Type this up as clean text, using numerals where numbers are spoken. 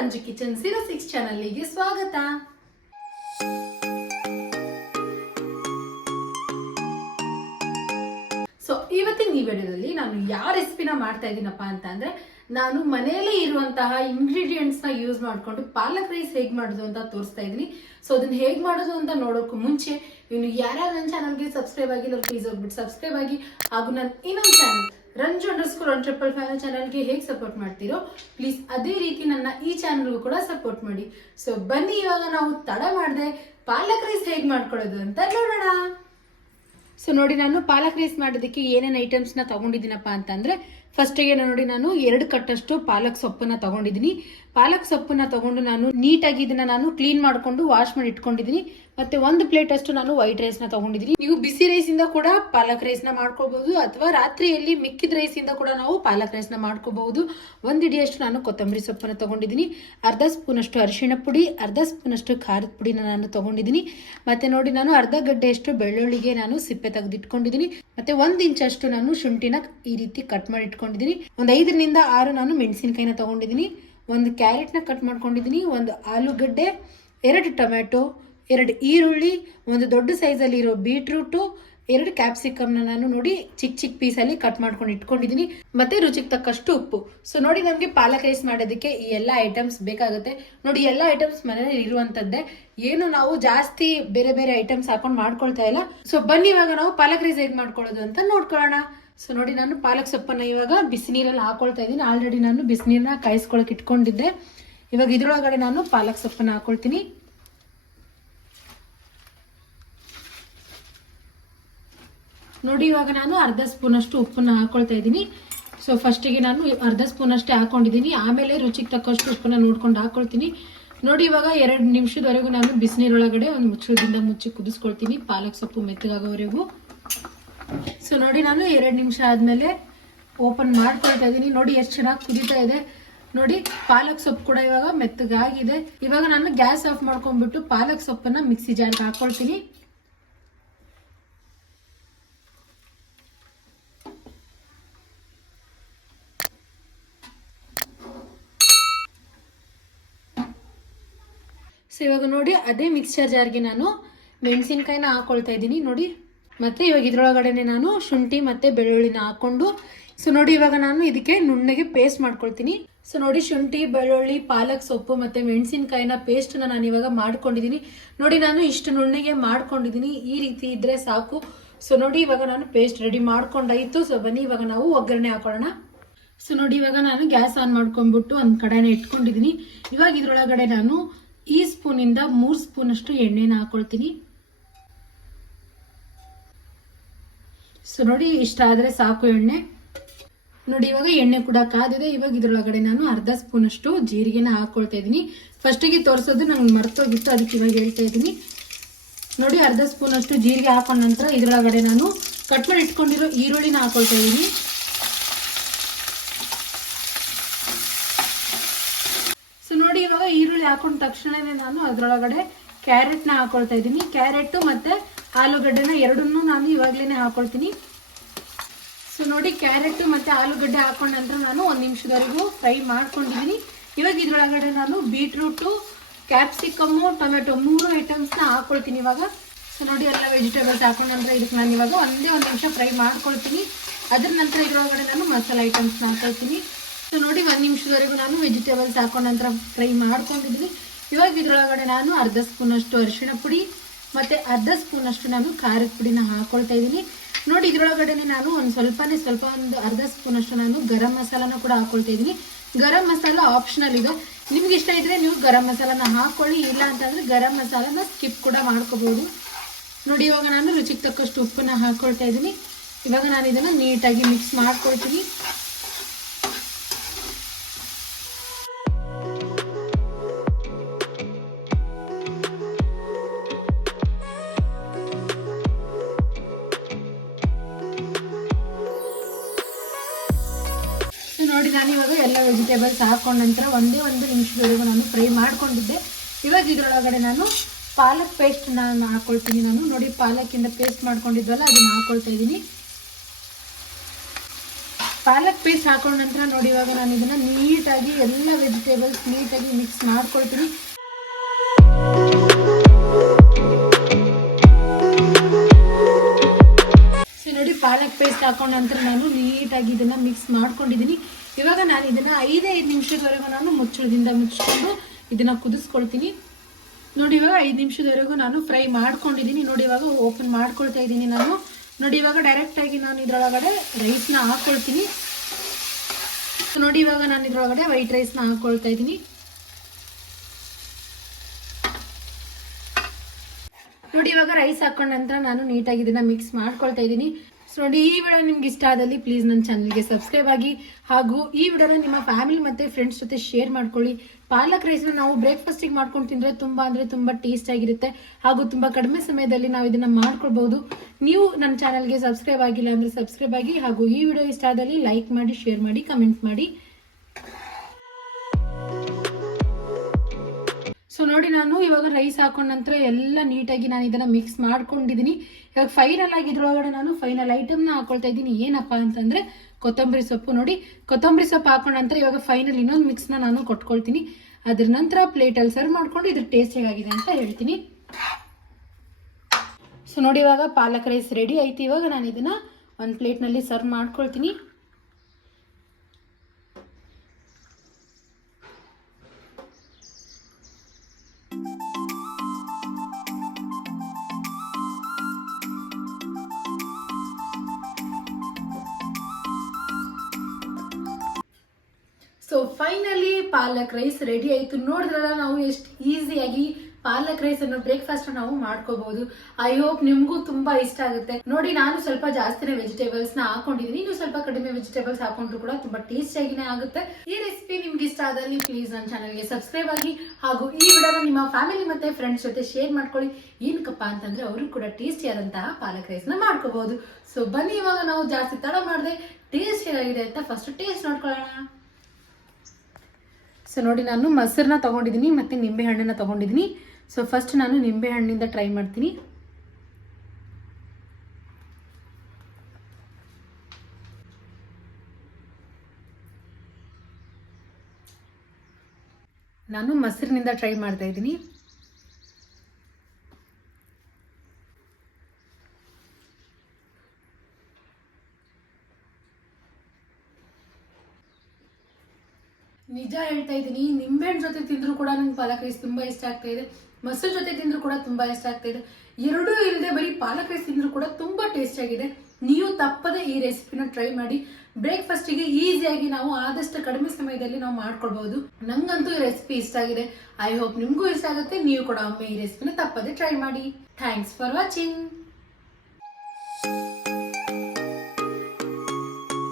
Ranju kitchen 06 ಚಾನಲ್ಗೆ ಸ್ವಾಗತ. So ಇವತ್ತಿನ ಈ ವಿಡಿಯೋದಲ್ಲಿ ನಾನು ಯಾವ ರೆಸಿಪಿನ ಮಾಡ್ತಾ ಇದ್ದೀನಪ್ಪ ಅಂತ ಅಂದ್ರೆ, ನಾನು ಮನೆಯಲ್ಲೇ ಇರುವಂತಹ ಇಂಗ್ರೀಡಿಯೆಂಟ್ಸ್ ನ ಯೂಸ್ ಮಾಡ್ಕೊಂಡು ಪಾಲಕ್ ರೈಸ್ ಹೇಗ್ ಮಾಡೋದು ಅಂತ ತೋರಿಸ್ತಾ ಇದ್ದೀನಿ. ಸೊ ಅದನ್ನ ಹೇಗ್ ಮಾಡೋದು ಅಂತ ನೋಡೋಕೆ ಮುಂಚೆ ಇನ್ನು ಯಾರ್ಯಾರು ನನ್ನ ಚಾನಲ್ಗೆ ಸಬ್ಸ್ಕ್ರೈಬ್ ಆಗಿಲ್ಲ ಪ್ಲೀಸ್ ಹೋಗ್ಬಿಟ್ಟು ಸಬ್ಸ್ಕ್ರೈಬ್ ಆಗಿ, ಹಾಗೂ ನನ್ನ ಇನ್ನೊಂದು ಚಾನಲ್ ರಂಜು_155 ಚಾನಲ್ಗೆ ಹೇಗೆ ಸಪೋರ್ಟ್ ಮಾಡ್ತೀರೋ ಪ್ಲೀಸ್ ಅದೇ ರೀತಿ ನನ್ನ ಈ ಚಾನಲ್ಗೂ ಕೂಡ ಸಪೋರ್ಟ್ ಮಾಡಿ. ಸೊ ಬನ್ನಿ ಇವಾಗ ನಾವು ತಡ ಮಾಡದೆ ಪಾಲಕ್ ರೈಸ್ ಹೇಗೆ ಮಾಡ್ಕೊಳ್ಳೋದು ಅಂತ ನೋಡೋಣ. ಸೊ ನೋಡಿ, ನಾನು ಪಾಲಕ್ ರೈಸ್ ಮಾಡೋದಕ್ಕೆ ಏನೇನು ಐಟಮ್ಸ್ನ ತಗೊಂಡಿದ್ದೀನಪ್ಪ ಅಂತಂದ್ರೆ, ಫಸ್ಟಿಗೆ ನೋಡಿ ನಾನು 2 ಕಟ್ಟಷ್ಟು ಪಾಲಕ್ ಸೊಪ್ಪನ್ನ ತಗೊಂಡಿದ್ದೀನಿ. ಪಾಲಕ್ ಸೊಪ್ಪನ್ನ ತಗೊಂಡು ನಾನು ನೀಟಾಗಿ ಇದನ್ನ ನಾನು ಕ್ಲೀನ್ ಮಾಡ್ಕೊಂಡು ವಾಶ್ ಮಾಡಿ ಇಟ್ಕೊಂಡಿದ್ದೀನಿ. ಮತ್ತೆ 1 ಪ್ಲೇಟ್ ಅಷ್ಟು ನಾನು ವೈಟ್ ರೈಸ್ ನ ತಗೊಂಡಿದ್ದೀನಿ. ನೀವು ಬಿಸಿ ರೈಸ್ ಇಂದ ಕೂಡ ಪಾಲಕ್ ರೈಸ್ ನ ಮಾಡ್ಕೋಬಹುದು, ಅಥವಾ ರಾತ್ರಿಯಲ್ಲಿ ಮಿಕ್ಕಿದ ರೈಸ್ ಇಂದ ಕೂಡ ನಾವು ಪಾಲಕ್ ರೈಸ್ ನ ಮಾಡ್ಕೋಬಹುದು. 1 ಇಡಿಯಷ್ಟು ನಾನು ಕೊತ್ತಂಬರಿ ಸೊಪ್ಪನ್ನ ತಗೊಂಡಿದ್ದೀನಿ. ಅರ್ಧ ಸ್ಪೂನ್ ಅಷ್ಟು ಅರಿಶಿಣ ಪುಡಿ, ಅರ್ಧ ಸ್ಪೂನ್ ಅಷ್ಟು ಖಾರದ ಪುಡಿನ ನಾನು ತಗೊಂಡಿದ್ದೀನಿ. ಮತ್ತೆ ನೋಡಿ, ನಾನು ಅರ್ಧ ಗಡ್ಡೆಯಷ್ಟು ಬೆಳ್ಳುಳ್ಳಿಗೆ ನಾನು ಸಿಪ್ಪೆ ತೆಗೆದಿಟ್ಕೊಂಡಿದ್ದೀನಿ. ಮತ್ತೆ 1 ಇಂಚಷ್ಟು ನಾನು ಶುಂಠಿನ ಈ ರೀತಿ ಕಟ್ ಮಾಡಿ ಇಟ್ಕೊಂಡಿದ್ದೀನಿ. ಒಂದು 5 ರಿಂದ 6 ನಾನು ಮೆಣಸಿನಕಾಯಿನ ತಗೊಂಡಿದ್ದೀನಿ. 1 ಕ್ಯಾರೆಟ್ನ ಕಟ್ ಮಾಡ್ಕೊಂಡಿದ್ದೀನಿ. 1 ಆಲೂಗಡ್ಡೆ, 2 ಟೊಮ್ಯಾಟೊ, 2 ಈರುಳ್ಳಿ, 1 ದೊಡ್ಡ ಸೈಜಲ್ಲಿ ಇರೋ ಬೀಟ್ರೂಟು, 2 ಕ್ಯಾಪ್ಸಿಕಮ್ನ ನಾನು ನೋಡಿ ಚಿಕ್ಕ ಚಿಕ್ಕ ಪೀಸಲ್ಲಿ ಕಟ್ ಮಾಡ್ಕೊಂಡು ಇಟ್ಕೊಂಡಿದ್ದೀನಿ. ಮತ್ತೆ ರುಚಿಗೆ ತಕ್ಕಷ್ಟು ಉಪ್ಪು. ಸೊ ನೋಡಿ, ನಮಗೆ ಪಾಲಕ್ ರೈಸ್ ಮಾಡೋದಕ್ಕೆ ಈ ಎಲ್ಲ ಐಟಮ್ಸ್ ಬೇಕಾಗುತ್ತೆ. ನೋಡಿ, ಎಲ್ಲ ಐಟಮ್ಸ್ ಮನೇಲಿ ಇರುವಂತದ್ದೇ, ಏನು ನಾವು ಜಾಸ್ತಿ ಬೇರೆ ಬೇರೆ ಐಟಮ್ಸ್ ಹಾಕೊಂಡು ಮಾಡ್ಕೊಳ್ತಾ ಇಲ್ಲ. ಸೊ ಬನ್ನಿ ಇವಾಗ ನಾವು ಪಾಲಕ್ ರೈಸ್ ಹೇಗೆ ಮಾಡ್ಕೊಳ್ಳೋದು ಅಂತ ನೋಡ್ಕೊಳ್ಳೋಣ. ಸೊ ನೋಡಿ, ನಾನು ಪಾಲಕ್ ಸೊಪ್ಪನ್ನ ಇವಾಗ ಬಿಸಿನೀರಲ್ಲಿ ಹಾಕೊಳ್ತಾ ಇದ್ದೀನಿ. ಆಲ್ರೆಡಿ ನಾನು ಬಿಸಿನೀರನ್ನ ಕಾಯಿಸ್ಕೊಳಕ್ಕೆ ಇಟ್ಕೊಂಡಿದ್ದೆ. ಇವಾಗ ಇದ್ರೊಳಗಡೆ ನಾನು ಪಾಲಕ್ ಸೊಪ್ಪನ್ನ ಹಾಕೊಳ್ತೀನಿ. ನೋಡಿ, ಇವಾಗ ನಾನು ಅರ್ಧ ಸ್ಪೂನ್ ಅಷ್ಟು ಉಪ್ಪನ್ನ ಹಾಕೊಳ್ತಾ ಇದ್ದೀನಿ. ಸೊ ಫಸ್ಟಿಗೆ ನಾನು ಅರ್ಧ ಸ್ಪೂನ್ ಅಷ್ಟೇ ಹಾಕೊಂಡಿದ್ದೀನಿ. ಆಮೇಲೆ ರುಚಿಗೆ ತಕ್ಕಷ್ಟು ಉಪ್ಪನ್ನ ನೋಡ್ಕೊಂಡು ಹಾಕೊಳ್ತೀನಿ. ನೋಡಿ, ಇವಾಗ 2 ನಿಮಿಷದವರೆಗೂ ನಾನು ಬಿಸಿನೀರೊಳಗಡೆ ಒಂದು ಮುಚ್ಚಳದಿಂದ ಮುಚ್ಚಿ ಕುದಿಸ್ಕೊಳ್ತೀನಿ, ಪಾಲಕ್ ಸೊಪ್ಪು ಮೆತ್ತಗಾಗೋವರೆಗೂ. ಸೊ ನೋಡಿ, ನಾನು 2 ನಿಮಿಷ ಆದ್ಮೇಲೆ ಓಪನ್ ಮಾಡ್ಕೊಳ್ತಾ ಇದ್ದೀನಿ. ನೋಡಿ ಎಷ್ಟು ಚೆನ್ನಾಗಿ ಕುದೀತಾ ಇದೆ. ನೋಡಿ, ಪಾಲಕ್ ಸೊಪ್ಪು ಕೂಡ ಇವಾಗ ಮೆತ್ತಗಾಗಿದೆ. ಇವಾಗ ನಾನು ಗ್ಯಾಸ್ ಆಫ್ ಮಾಡ್ಕೊಂಡ್ಬಿಟ್ಟು ಪಾಲಕ್ ಸೊಪ್ಪನ್ನ ಮಿಕ್ಸಿ ಜಾರ್ಗೆ ಹಾಕೊಳ್ತೀನಿ. ಸೊ ಇವಾಗ ನೋಡಿ, ಅದೇ ಮಿಕ್ಸ್ಚರ್ ಜಾರ್ಗೆ ನಾನು ಮೆಣಸಿನ್ಕಾಯಿನ ಹಾಕೊಳ್ತಾ ಇದ್ದೀನಿ. ನೋಡಿ, ಮತ್ತೆ ಇವಾಗ ಇದ್ರೊಳಗಡೆನೆ ನಾನು ಶುಂಠಿ ಮತ್ತೆ ಬೆಳ್ಳುಳ್ಳಿನ ಹಾಕೊಂಡು, ಸೊ ನೋಡಿ ಇವಾಗ ನಾನು ಇದಕ್ಕೆ ನುಣ್ಣಗೆ ಪೇಸ್ಟ್ ಮಾಡ್ಕೊಳ್ತೀನಿ. ಸೊ ನೋಡಿ, ಶುಂಠಿ, ಬೆಳ್ಳುಳ್ಳಿ, ಪಾಲಕ್ ಸೊಪ್ಪು ಮತ್ತೆ ಮೆಣಸಿನ್ಕಾಯಿನ ಪೇಸ್ಟ್ನ ನಾನು ಇವಾಗ ಮಾಡ್ಕೊಂಡಿದ್ದೀನಿ. ನೋಡಿ, ನಾನು ಇಷ್ಟು ನುಣ್ಣಗೆ ಮಾಡ್ಕೊಂಡಿದ್ದೀನಿ. ಈ ರೀತಿ ಇದ್ರೆ ಸಾಕು. ಸೊ ನೋಡಿ, ಇವಾಗ ನಾನು ಪೇಸ್ಟ್ ರೆಡಿ ಮಾಡ್ಕೊಂಡಾಯಿತು. ಸೊ ಬನ್ನಿ ಇವಾಗ ನಾವು ಒಗ್ಗರಣೆ ಹಾಕೊಳ್ಳೋಣ. ಸೊ ನೋಡಿ, ಇವಾಗ ನಾನು ಗ್ಯಾಸ್ ಆನ್ ಮಾಡ್ಕೊಂಡ್ಬಿಟ್ಟು ಒಂದು ಕಡೆನ ಇಟ್ಕೊಂಡಿದ್ದೀನಿ. ಇವಾಗ ಇದ್ರೊಳಗಡೆ ನಾನು ಈ ಸ್ಪೂನಿಂದ 3 ಸ್ಪೂನ್ ಅಷ್ಟು ಎಣ್ಣೆನ ಹಾಕೊಳ್ತೀನಿ. ಸೊ ನೋಡಿ, ಇಷ್ಟ ಆದ್ರೆ ಸಾಕು ಎಣ್ಣೆ. ನೋಡಿ, ಇವಾಗ ಎಣ್ಣೆ ಕೂಡ ಕಾದಿದೆ. ಇವಾಗ ಇದ್ರೊಳಗಡೆ ನಾನು ಅರ್ಧ ಸ್ಪೂನ್ ಅಷ್ಟು ಜೀರಿಗೆನ ಹಾಕೊಳ್ತಾ ಇದ್ದೀನಿ. ಫಸ್ಟಿಗೆ ತೋರಿಸೋದು ನಂಗೆ ಮರ್ತೋಗಿತ್ತು, ಅದಕ್ಕೆ ಇವಾಗ ಹೇಳ್ತಾ ಇದ್ದೀನಿ. ನೋಡಿ, ಅರ್ಧ ಸ್ಪೂನ್ ಅಷ್ಟು ಜೀರಿಗೆ ಹಾಕೊಂಡ ನಂತರ ಇದ್ರೊಳಗಡೆ ನಾನು ಕಟ್ ಮಾಡಿ ಇಟ್ಕೊಂಡಿರೋ ಈರುಳ್ಳಿನ ಹಾಕೊಳ್ತಾ ಇದ್ದೀನಿ. ಸೊ ನೋಡಿ, ಇವಾಗ ಈರುಳ್ಳಿ ಹಾಕೊಂಡ ತಕ್ಷಣನೇ ನಾನು ಅದರೊಳಗಡೆ ಕ್ಯಾರೆಟ್ನ ಹಾಕೊಳ್ತಾ ಇದ್ದೀನಿ. ಕ್ಯಾರೆಟ್ ಮತ್ತೆ ಆಲೂಗಡ್ಡೆನ ಎರಡನ್ನೂ ನಾನು ಇವಾಗಲೇ ಹಾಕೊಳ್ತೀನಿ. ಸೊ ನೋಡಿ, ಕ್ಯಾರೆಟ್ ಮತ್ತೆ ಆಲೂಗಡ್ಡೆ ಹಾಕೊಂಡ ನಂತರ ನಾನು 1 ನಿಮಿಷದವರೆಗೂ ಫ್ರೈ ಮಾಡ್ಕೊಂಡಿದ್ದೀನಿ. ಇವಾಗ ಇದ್ರೊಳಗಡೆ ನಾನು ಬೀಟ್ರೂಟು, ಕ್ಯಾಪ್ಸಿಕಮ್ಮು, ಟೊಮೆಟೊ 3 ಐಟಮ್ಸ್ನ ಹಾಕೊಳ್ತೀನಿ ಇವಾಗ. ಸೊ ನೋಡಿ, ಎಲ್ಲ ವೆಜಿಟೇಬಲ್ಸ್ ಹಾಕೊಂಡ ನಂತರ ಇದಕ್ಕೆ ನಾನು ಇವಾಗ 1 ನಿಮಿಷ ಫ್ರೈ ಮಾಡ್ಕೊಳ್ತೀನಿ. ಅದ್ರ ನಂತರ ಇದ್ರೊಳಗಡೆ ನಾನು ಮಸಾಲೆ ಐಟಮ್ಸ್ನ ಹಾಕೊಳ್ತೀನಿ. ಸೊ ನೋಡಿ, 1 ನಿಮಿಷದವರೆಗೂ ನಾನು ವೆಜಿಟೇಬಲ್ಸ್ ಹಾಕೊಂಡ ನಂತರ ಫ್ರೈ ಮಾಡ್ಕೊಂಡಿದ್ದೀನಿ. ಇವಾಗ ಇದ್ರೊಳಗಡೆ ನಾನು ಅರ್ಧ ಸ್ಪೂನ್ ಅಷ್ಟು ಅರಿಶಿಣ ಪುಡಿ ಮತ್ತೆ ಅರ್ಧ ಸ್ಪೂನ್ ಅಷ್ಟು ನಾನು ಖಾರದ ಪುಡಿನ ಹಾಕೊಳ್ತಾ ಇದ್ದೀನಿ. ನೋಡಿ, ಇದ್ರೊಳಗಡೆ ನಾನು ಒಂದು ಅರ್ಧ ಸ್ಪೂನ್ ಅಷ್ಟು ನಾನು ಗರಂ ಮಸಾಲಾನ ಕೂಡ ಹಾಕೊಳ್ತಾ ಇದ್ದೀನಿ. ಗರಂ ಮಸಾಲ ಆಪ್ಷನಲ್ ಇದೆ, ನಿಮ್ಗೆ ಇಷ್ಟ ಇದ್ರೆ ನೀವು ಗರಂ ಮಸಾಲಾನ ಹಾಕೊಳ್ಳಿ, ಇಲ್ಲ ಅಂತಂದ್ರೆ ಗರಂ ಮಸಾಲಾನ ಸ್ಕಿಪ್ ಕೂಡ ಮಾಡ್ಕೋಬಹುದು. ನೋಡಿ, ಇವಾಗ ನಾನು ರುಚಿಗೆ ತಕ್ಕಷ್ಟು ಉಪ್ಪನ್ನ ಹಾಕೊಳ್ತಾ ಇದ್ದೀನಿ. ಇವಾಗ ನಾನು ಇದನ್ನ ನೀಟಾಗಿ ಮಿಕ್ಸ್ ಮಾಡ್ಕೊಳ್ತೀನಿ. ನೋಡಿ, ನಾನು ಇವಾಗ ಎಲ್ಲ ವೆಜಿಟೇಬಲ್ಸ್ ಹಾಕೊಂಡ ನಂತರ 1 ನಿಮಿಷದವರೆಗೂ ನಾನು ಫ್ರೈ ಮಾಡ್ಕೊಂಡಿದ್ದೆ. ಇವಾಗ ಇದರೊಳಗಡೆ ನಾನು ಪಾಲಕ್ ಪೇಸ್ಟ್ ನಾನು ಹಾಕೊಳ್ತೀನಿ. ನಾನು ನೋಡಿ, ಪಾಲಕ್ಕಿಂದ ಪೇಸ್ಟ್ ಮಾಡ್ಕೊಂಡಿದ್ವಲ್ಲ ಅದನ್ನ ಹಾಕೊಳ್ತಾ ಇದ್ದೀನಿ. ಪಾಲಕ್ ಪೇಸ್ಟ್ ಹಾಕೊಂಡ ನಂತರ ನೋಡಿ ಇವಾಗ ನಾನು ಇದನ್ನ ನೀಟಾಗಿ ಎಲ್ಲ ವೆಜಿಟೇಬಲ್ಸ್ ನೀಟಾಗಿ ಮಿಕ್ಸ್ ಮಾಡ್ಕೊಳ್ತೀನಿ. ಸೊ ನೋಡಿ ಪಾಲಕ್ ಪೇಸ್ಟ್ ಹಾಕೊಂಡ ನಂತರ ನಾನು ನೀಟಾಗಿ ಇದನ್ನ ಮಿಕ್ಸ್ ಮಾಡ್ಕೊಂಡಿದ್ದೀನಿ. ಇವಾಗ ನಾನು ಇದನ್ನ 5 ನಿಮಿಷದವರೆಗೂ ನಾನು ಮುಚ್ಚಳದಿಂದ ಮುಚ್ಕೊಂಡು ಇದನ್ನ ಕುದಿಸ್ಕೊಳ್ತೀನಿ. ನೋಡಿ ಇವಾಗ 5 ನಿಮಿಷದವರೆಗೂ ನಾನು ಫ್ರೈ ಮಾಡ್ಕೊಂಡಿದ್ದೀನಿ. ನೋಡಿ ಇವಾಗ ಓಪನ್ ಮಾಡ್ಕೊಳ್ತಾ ಇದ್ದೀನಿ ನಾನು. ನೋಡಿ ಇವಾಗ ಡೈರೆಕ್ಟಾಗಿ ನಾನು ಇದರೊಳಗಡೆ ರೈಸ್ನ ಹಾಕ್ಕೊಳ್ತೀನಿ. ನೋಡಿ ಇವಾಗ ನಾನು ಇದರೊಳಗಡೆ ವೈಟ್ ರೈಸ್ನ ಹಾಕ್ಕೊಳ್ತಾ ಇದ್ದೀನಿ. ನೋಡಿ ಇವಾಗ ರೈಸ್ ಹಾಕೊಂಡ ನಂತರ ನಾನು ನೀಟಾಗಿ ಇದನ್ನ ಮಿಕ್ಸ್ ಮಾಡ್ಕೊಳ್ತಾ ಇದ್ದೀನಿ. ಸೊ ನೋಡಿ ಈ ವಿಡಿಯೋ ನಿಮ್ಗೆ ಇಷ್ಟ ಆದಲ್ಲಿ ಪ್ಲೀಸ್ ನನ್ನ ಚಾನಲ್ಗೆ ಸಬ್ಸ್ಕ್ರೈಬ್ ಆಗಿ, ಹಾಗೂ ಈ ವಿಡಿಯೋನ ನಿಮ್ಮ ಫ್ಯಾಮಿಲಿ ಮತ್ತು ಫ್ರೆಂಡ್ಸ್ ಜೊತೆ ಶೇರ್ ಮಾಡ್ಕೊಳ್ಳಿ. ಪಾಲಕ್ ರೈಸ್ನ ನಾವು ಬ್ರೇಕ್ಫಾಸ್ಟಿಗೆ ಮಾಡ್ಕೊಂಡು ತಿಂದರೆ ತುಂಬ ಟೇಸ್ಟ್ ಆಗಿರುತ್ತೆ, ಹಾಗೂ ತುಂಬ ಕಡಿಮೆ ಸಮಯದಲ್ಲಿ ನಾವು ಇದನ್ನು ಮಾಡ್ಕೊಳ್ಬಹುದು. ನೀವು ನನ್ನ ಚಾನಲ್ಗೆ ಸಬ್ಸ್ಕ್ರೈಬ್ ಆಗಿಲ್ಲ ಅಂದರೆ ಸಬ್ಸ್ಕ್ರೈಬ್ ಆಗಿ, ಹಾಗೂ ಈ ವಿಡಿಯೋ ಇಷ್ಟ ಆದಲ್ಲಿ ಲೈಕ್ ಮಾಡಿ, ಶೇರ್ ಮಾಡಿ, ಕಮೆಂಟ್ ಮಾಡಿ. ಸೊ ನೋಡಿ ನಾನು ಇವಾಗ ರೈಸ್ ಹಾಕೊಂಡ ನಂತರ ಎಲ್ಲ ನೀಟಾಗಿ ನಾನು ಇದನ್ನ ಮಿಕ್ಸ್ ಮಾಡ್ಕೊಂಡಿದ್ದೀನಿ. ಇವಾಗ ಫೈನಲ್ ಆಗಿ ಇದ್ರೊಳಗಡೆ ನಾನು ಫೈನಲ್ ಐಟಮ್ನ ಹಾಕೊಳ್ತಾ ಇದ್ದೀನಿ. ಏನಪ್ಪಾ ಅಂತಂದ್ರೆ ಕೊತ್ತಂಬರಿ ಸೊಪ್ಪು. ನೋಡಿ ಕೊತ್ತಂಬರಿ ಸೊಪ್ಪು ಹಾಕೊಂಡ ನಂತರ ಇವಾಗ ಫೈನಲ್ ಇನ್ನೊಂದು ಮಿಕ್ಸ್ನ ನಾನು ಕೊಟ್ಕೊಳ್ತೀನಿ. ಅದ್ರ ನಂತರ ಪ್ಲೇಟಲ್ಲಿ ಸರ್ವ್ ಮಾಡ್ಕೊಂಡು ಇದ್ರ ಟೇಸ್ಟ್ ಹೇಗಾಗಿದೆ ಅಂತ ಹೇಳ್ತೀನಿ. ಸೊ ನೋಡಿ ಇವಾಗ ಪಾಲಕ್ ರೈಸ್ ರೆಡಿ ಆಯ್ತು. ಇವಾಗ ನಾನು ಇದನ್ನ ಒಂದು ಪ್ಲೇಟ್ನಲ್ಲಿ ಸರ್ವ್ ಮಾಡ್ಕೊಳ್ತೀನಿ. ಸೊ ಫೈನಲಿ ಪಾಲಕ್ ರೈಸ್ ರೆಡಿ ಆಯ್ತು. ನೋಡಿದ್ರಲ್ಲ ನಾವು ಎಷ್ಟು ಈಸಿಯಾಗಿ ಪಾಲಕ್ ರೈಸ್ ಅನ್ನೋ ಬ್ರೇಕ್ಫಾಸ್ಟ್ ನಾವು ಮಾಡ್ಕೋಬಹುದು. ಐ ಹೋಪ್ ನಿಮ್ಗೂ ತುಂಬಾ ಇಷ್ಟ ಆಗುತ್ತೆ. ನೋಡಿ ನಾನು ಸ್ವಲ್ಪ ಜಾಸ್ತಿನೇ ವೆಜಿಟೇಬಲ್ಸ್ ನ ಹಾಕೊಂಡಿದೀನಿ. ನೀವು ಸ್ವಲ್ಪ ಕಡಿಮೆ ವೆಜಿಟೇಬಲ್ಸ್ ಹಾಕೊಂಡ್ರು ಕೂಡ ತುಂಬಾ ಟೇಸ್ಟಿಯಾಗಿನೇ ಆಗುತ್ತೆ. ಈ ರೆಸಿಪಿ ನಿಮ್ಗೆ ಇಷ್ಟ ಆದಲ್ಲಿ ಪ್ಲೀಸ್ ನನ್ನ ಚಾನಲ್ಗೆ ಸಬ್ಸ್ಕ್ರೈಬ್ ಆಗಿ, ಹಾಗೂ ಈ ವಿಡಿಯೋನ ನಿಮ್ಮ ಫ್ಯಾಮಿಲಿ ಮತ್ತೆ ಫ್ರೆಂಡ್ಸ್ ಜೊತೆ ಶೇರ್ ಮಾಡ್ಕೊಳ್ಳಿ. ಏನಕ್ಕಪ್ಪ ಅಂತಂದ್ರೆ ಅವರು ಕೂಡ ಟೇಸ್ಟಿ ಆದಂತಹ ಪಾಲಕ್ ರೈಸ್ ನ ಮಾಡ್ಕೋಬಹುದು. ಸೊ ಬನ್ನಿ ಇವಾಗ ನಾವು ಜಾಸ್ತಿ ತಡ ಮಾಡದೆ ಟೇಸ್ಟ್ ಹೇಗಾಗಿದೆ ಅಂತ ಫಸ್ಟ್ ಟೇಸ್ಟ್ ನೋಡ್ಕೊಳ್ಳೋಣ. ಸೊ ನೋಡಿ ನಾನು ಮೊಸರನ್ನ ತಗೊಂಡಿದ್ದೀನಿ ಮತ್ತು ನಿಂಬೆ ಹಣ್ಣನ್ನು ತಗೊಂಡಿದ್ದೀನಿ. ಸೊ ಫಸ್ಟ್ ನಾನು ನಿಂಬೆ ಹಣ್ಣಿಂದ ಟ್ರೈ ಮಾಡ್ತೀನಿ. ನಾನು ಮೊಸರಿನಿಂದ ಟ್ರೈ ಮಾಡ್ತಾ ಇದ್ದೀನಿ. ನಿಜ ಹೇಳ್ತಾ ಇದ್ದೀನಿ, ನಿಂಬೆಹಣ್ಣು ಜೊತೆ ತಿಂದ್ರು ಕೂಡ ನಂಗೆ ಪಾಲಕ್ ರೈಸ್ ತುಂಬಾ ಇಷ್ಟ ಆಗ್ತಾ ಇದೆ. ಮೊಸರು ಜೊತೆ ತಿಂದ್ರು ಕೂಡ ತುಂಬಾ ಇಷ್ಟ ಆಗ್ತಾ ಇದೆ. ಎರಡೂ ಇಲ್ಲದೆ ಬರೀ ಪಾಲಕ್ ರೈಸ್ ತಿಂದ್ರು ಕೂಡ ತುಂಬಾ ಟೇಸ್ಟ್ ಆಗಿದೆ. ನೀವು ತಪ್ಪದೆ ಈ ರೆಸಿಪಿನ ಟ್ರೈ ಮಾಡಿ. ಬ್ರೇಕ್ಫಾಸ್ಟಿಗೆ ಈಸಿಯಾಗಿ ನಾವು ಆದಷ್ಟು ಕಡಿಮೆ ಸಮಯದಲ್ಲಿ ನಾವು ಮಾಡ್ಕೊಳ್ಬಹುದು. ನಂಗಂತೂ ಈ ರೆಸಿಪಿ ಇಷ್ಟ ಆಗಿದೆ. ಐ ಹೋಪ್ ನಿಮ್ಗೂ ಇಷ್ಟ ಆಗುತ್ತೆ. ನೀವು ಕೂಡ ಒಮ್ಮೆ ಈ ರೆಸಿಪಿನ ತಪ್ಪದೆ ಟ್ರೈ ಮಾಡಿ. Thanks for watching.